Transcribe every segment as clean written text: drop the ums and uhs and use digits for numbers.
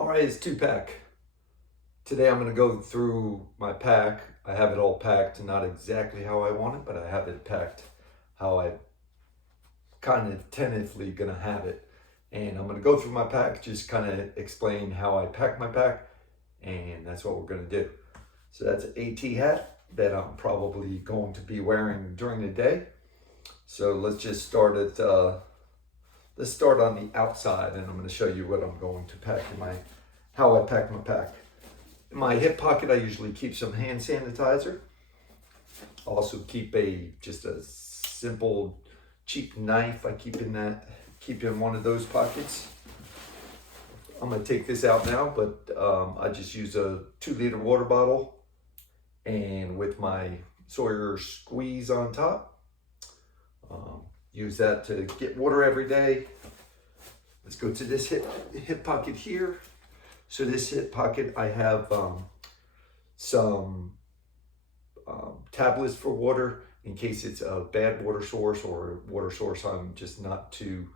All right, it's two pack. Today I'm going to go through my pack. I have it all packed, not exactly how I want it, but I have it packed how I kind of tentatively going to have it. And I'm going to go through my pack, just kind of explain how I pack my pack, and that's what we're going to do. So that's an AT hat that I'm probably going to be wearing during the day. So let's just start at let's start on the outside, and I'm going to show you what I'm going to pack in how I pack my pack. In my hip pocket, I usually keep some hand sanitizer. Also keep just a simple cheap knife. I keep in one of those pockets. I'm gonna take this out now, but I just use a 2-liter water bottle, and with my Sawyer squeeze on top. Use that to get water every day. Let's go to this hip pocket here. So this hip pocket, I have some tablets for water in case it's a bad water source or a water source I'm just not too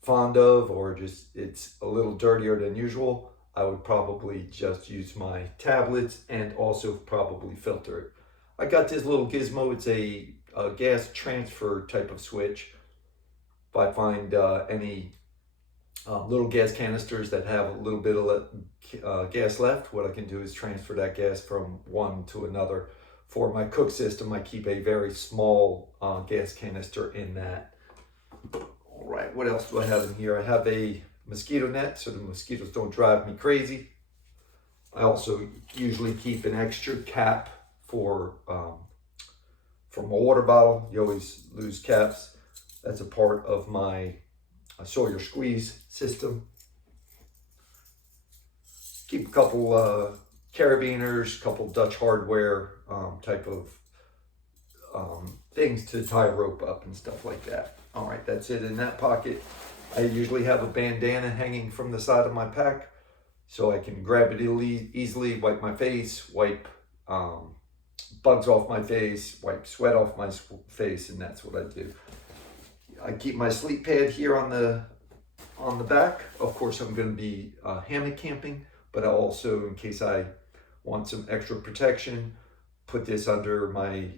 fond of, or just it's a little dirtier than usual. I would probably just use my tablets and also probably filter it. I got this little gizmo. It's a gas transfer type of switch. If I find any little gas canisters that have a little bit of gas left, what I can do is transfer that gas from one to another. For my cook system, I keep a very small gas canister in that. All right, what else do I have in here? I have a mosquito net so the mosquitoes don't drive me crazy. I also usually keep an extra cap from a water bottle. You always lose caps. That's a part of my Sawyer squeeze system. Keep a couple carabiners, couple Dutch hardware type of things to tie a rope up and stuff like that. All right, that's it in that pocket. I usually have a bandana hanging from the side of my pack so I can grab it easily, wipe my face, wipe bugs off my face, wipe sweat off my face, and that's what I do. I keep my sleep pad here on the back. Of course, I'm going to be hammock camping, but I also, in case I want some extra protection, put this under my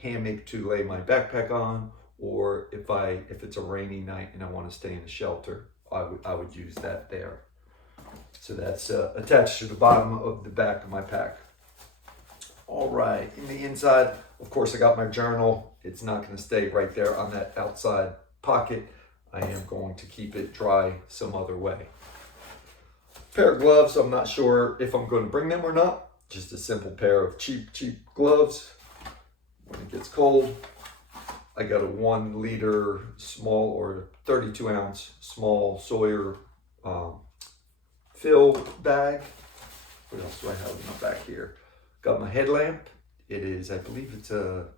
hammock to lay my backpack on, or if it's a rainy night and I want to stay in a shelter, I would use that there. So that's attached to the bottom of the back of my pack. All right, in the inside, of course, I got my journal. It's not going to stay right there on that outside pocket. I am going to keep it dry some other way. Pair of gloves. I'm not sure if I'm going to bring them or not. Just a simple pair of cheap gloves. When it gets cold, I got a 1-liter small or 32-ounce small Sawyer fill bag. What else do I have in my back here? Got my headlamp. It is, I believe it's a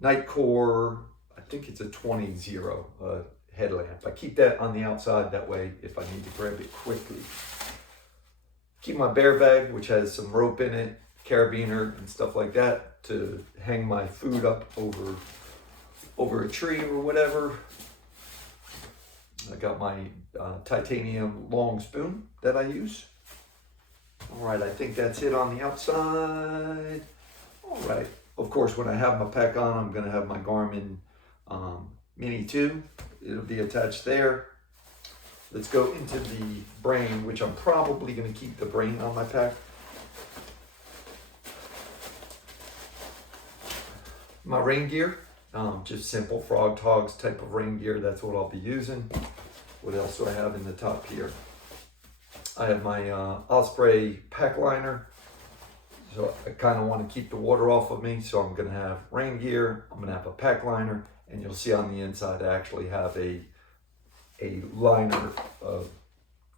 Nitecore, I think it's a 20-0 headlamp. I keep that on the outside, that way if I need to grab it quickly. Keep my bear bag, which has some rope in it, carabiner and stuff like that to hang my food up over a tree or whatever. I got my titanium long spoon that I use. All right, I think that's it on the outside. All right, of course, when I have my pack on, I'm gonna have my Garmin Mini 2. It'll be attached there. Let's go into the brain, which I'm probably gonna keep the brain on my pack. My rain gear, just simple Frog Togs type of rain gear. That's what I'll be using. What else do I have in the top here? I have my Osprey pack liner. So I kind of want to keep the water off of me. So I'm going to have rain gear. I'm going to have a pack liner. And you'll see on the inside, I actually have a liner, a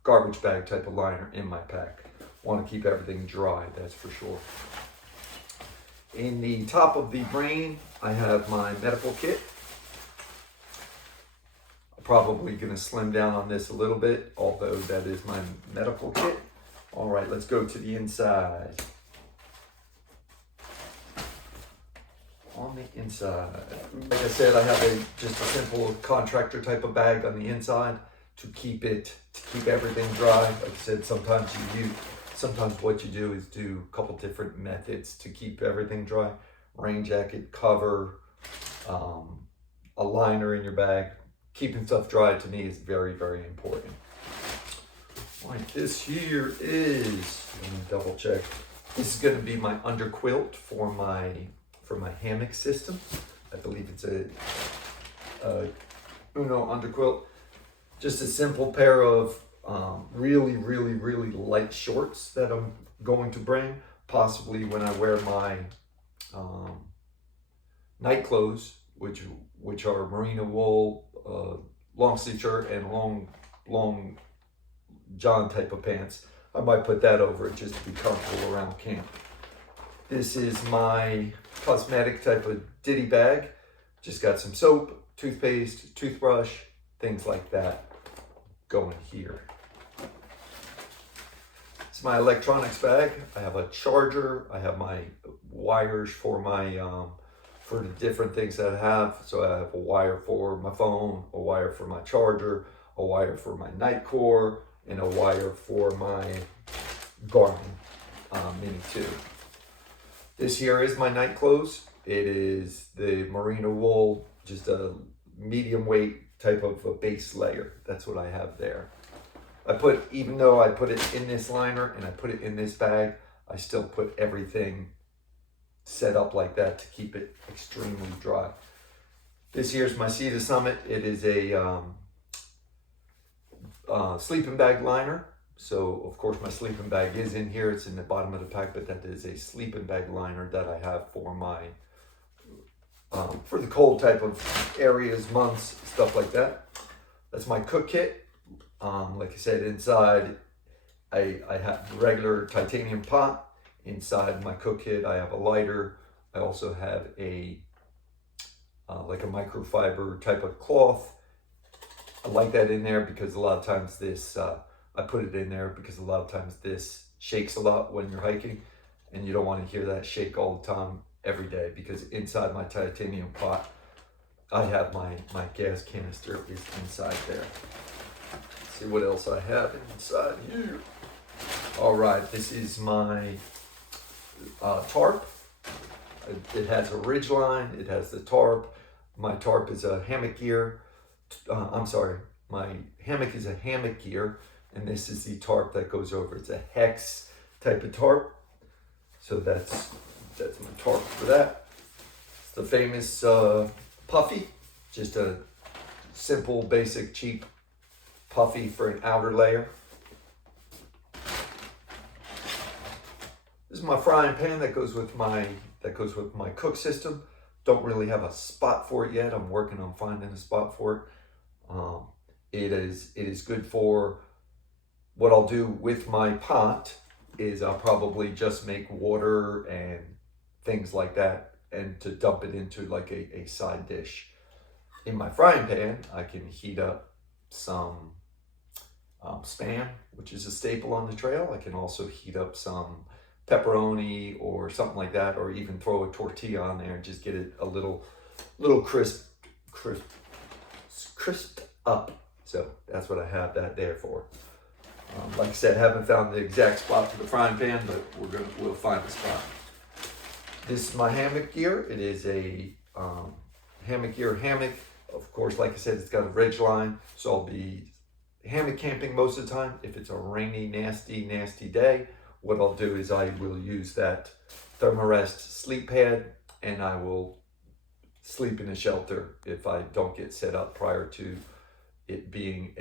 garbage bag type of liner in my pack. Want to keep everything dry, that's for sure. In the top of the brain, I have my medical kit. Probably going to slim down on this a little bit, although that is my medical kit. All right, let's go to the inside. On the inside, like I said, I have just a simple contractor type of bag on the inside. to keep everything dry. Like I said, sometimes what you do is do a couple different methods to keep everything dry. Rain jacket, cover, a liner in your bag. Keeping stuff dry to me is very, very important. Right, this here is, let me double check. This is going to be my underquilt for my hammock system. I believe it's a Uno underquilt. Just a simple pair of really, really, really light shorts that I'm going to bring. Possibly when I wear my night clothes, which are merino wool, long sleeve shirt and long john type of pants. I might put that over it just to be comfortable around camp. This is my cosmetic type of ditty bag. Just got some soap, toothpaste, toothbrush, things like that going here. It's my electronics bag. I have a charger. I have my wires for my for the different things that I have. So I have a wire for my phone, a wire for my charger, a wire for my Nitecore, and a wire for my Garmin Mini 2. This here is my night clothes. It is the merino wool, just a medium weight type of a base layer. That's what I have there. Even though I put it in this liner and I put it in this bag, I still put everything set up like that to keep it extremely dry. This here's my Sea to Summit. It is a sleeping bag liner. So of course my sleeping bag is in here. It's in the bottom of the pack, but that is a sleeping bag liner that I have for my for the cold type of areas, months, stuff like that. That's my cook kit. Like I said, inside I have the regular titanium pot. Inside my cook kit, I have a lighter. I also have a like a microfiber type of cloth. I like that in there because a lot of times this, I put it in there because a lot of times this shakes a lot when you're hiking, and you don't want to hear that shake all the time every day, because inside my titanium pot, I have my gas canister is inside there. Let's see what else I have inside here. All right, this is my tarp. It has a ridge line. It has the tarp. My tarp is a hammock gear. My hammock is a hammock gear, and this is the tarp that goes over. It's a hex type of tarp. So that's my tarp for that. It's the famous puffy, just a simple, basic, cheap puffy for an outer layer. This is my frying pan that goes with my cook system. Don't really have a spot for it yet. I'm working on finding a spot for it. It is good for what I'll do with my pot is I'll probably just make water and things like that, and to dump it into like a side dish. In my frying pan, I can heat up some Spam, which is a staple on the trail. I can also heat up some pepperoni or something like that, or even throw a tortilla on there and just get it a little crisp up. So that's what I have that there for. Like I said, haven't found the exact spot for the frying pan, but we'll find a spot. This is my hammock gear. It is a hammock gear hammock. Of course, like I said, it's got a ridge line, so I'll be hammock camping most of the time. If it's a rainy, nasty day, what I'll do is I will use that Thermarest sleep pad, and I will sleep in a shelter if I don't get set up prior to it being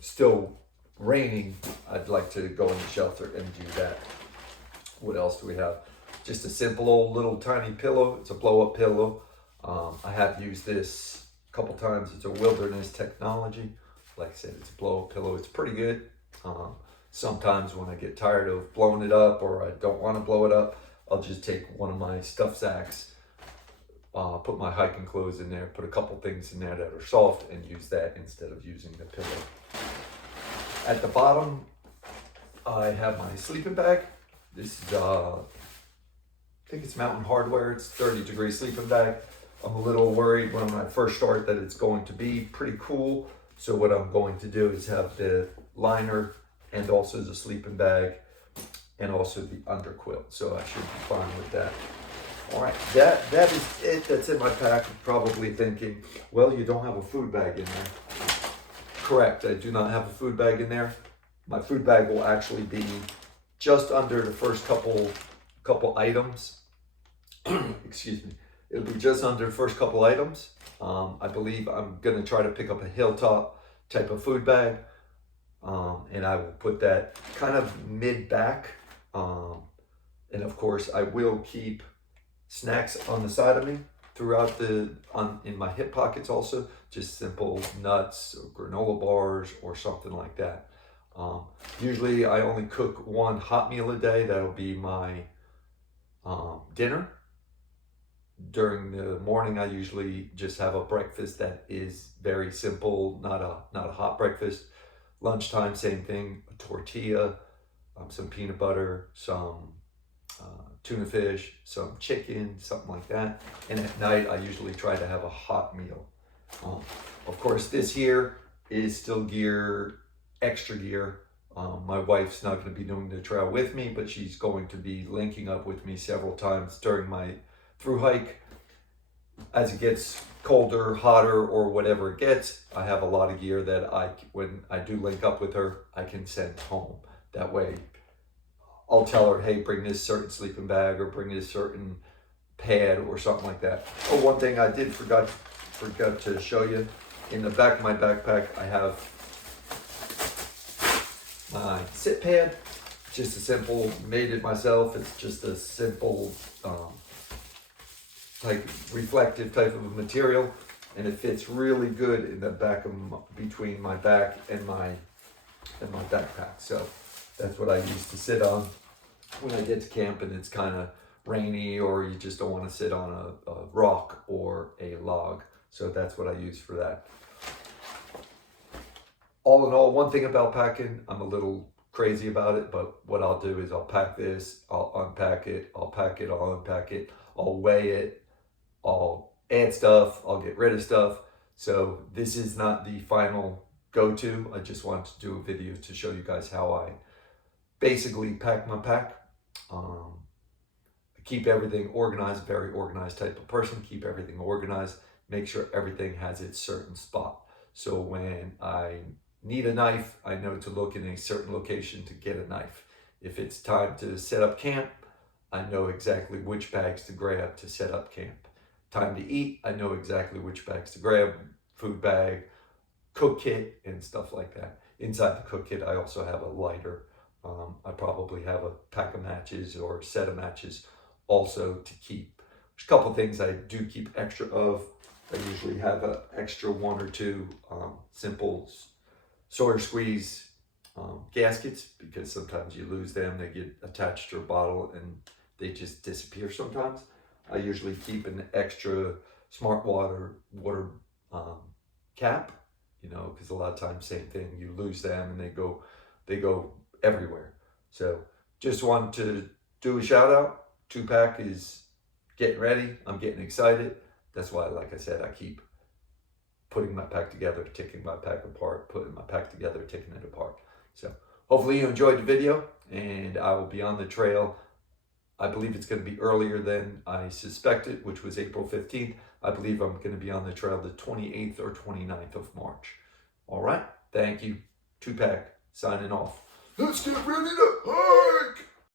still raining. I'd like to go in the shelter and do that. What else do we have? Just a simple old little tiny pillow. It's a blow-up pillow. I have used this a couple times. It's a Wilderness Technology. Like I said, it's a blow-up pillow. It's pretty good. Sometimes when I get tired of blowing it up, or I don't want to blow it up, I'll just take one of my stuff sacks, put my hiking clothes in there, put a couple things in there that are soft, and use that instead of using the pillow. At the bottom, I have my sleeping bag. This is, I think it's Mountain Hardwear. It's 30-degree sleeping bag. I'm a little worried when I first start that it's going to be pretty cool, So what I'm going to do is have the liner and also the sleeping bag and also the underquilt. So I should be fine with that. All right, that is it. That's in my pack. Probably thinking, well, you don't have a food bag in there. Correct, I do not have a food bag in there. My food bag will actually be just under the first couple items. Excuse me. It'll be just under the first couple items. I believe I'm gonna try to pick up a Hilltop type of food bag. And I will put that kind of mid-back. And of course I will keep snacks on the side of me throughout in my hip pockets also, just simple nuts or granola bars or something like that. Usually I only cook one hot meal a day. That'll be my dinner. During the morning I usually just have a breakfast that is very simple, not a hot breakfast. Lunchtime, same thing, a tortilla, some peanut butter, some tuna fish, some chicken, something like that. And at night, I usually try to have a hot meal. Of course, this here is still gear, extra gear. My wife's not going to be doing the trail with me, but she's going to be linking up with me several times during my through hike. As it gets colder, hotter, or whatever it gets, I have a lot of gear that when I do link up with her, I can send home. That way, I'll tell her, hey, bring this certain sleeping bag or bring this certain pad or something like that. Oh, one thing I did forgot to show you. In the back of my backpack, I have my sit pad. Just a simple, made it myself. It's just a simple reflective type of material, and it fits really good in the back of between my back and my backpack. So that's what I use to sit on when I get to camp and it's kind of rainy or you just don't want to sit on a rock or a log. So that's what I use for that. All in all, one thing about packing, I'm a little crazy about it, but what I'll do is I'll pack this, I'll unpack it, I'll pack it, I'll unpack it, I'll weigh it, I'll add stuff, I'll get rid of stuff. So this is not the final go-to. I just wanted to do a video to show you guys how I basically pack my pack. I keep everything organized, very organized type of person, keep everything organized, make sure everything has its certain spot. So when I need a knife, I know to look in a certain location to get a knife. If it's time to set up camp, I know exactly which bags to grab to set up camp. Time to eat, I know exactly which bags to grab, food bag, cook kit, and stuff like that. Inside the cook kit, I also have a lighter. I probably have a pack of matches or a set of matches also to keep. There's a couple things I do keep extra of. I usually have an extra 1 or 2 simple Sawyer squeeze gaskets, because sometimes you lose them, they get attached to a bottle and they just disappear sometimes. I usually keep an extra smart water cap, you know, because a lot of times, same thing, you lose them and they go everywhere. So just wanted to do a shout out. 2-pack is getting ready. I'm getting excited. That's why, like I said, I keep putting my pack together, taking my pack apart, putting my pack together, taking it apart. So hopefully you enjoyed the video, and I will be on the trail. I believe it's going to be earlier than I suspected, which was April 15th. I believe I'm going to be on the trail the 28th or 29th of March. All right. Thank you. 2-pack signing off. Let's get ready to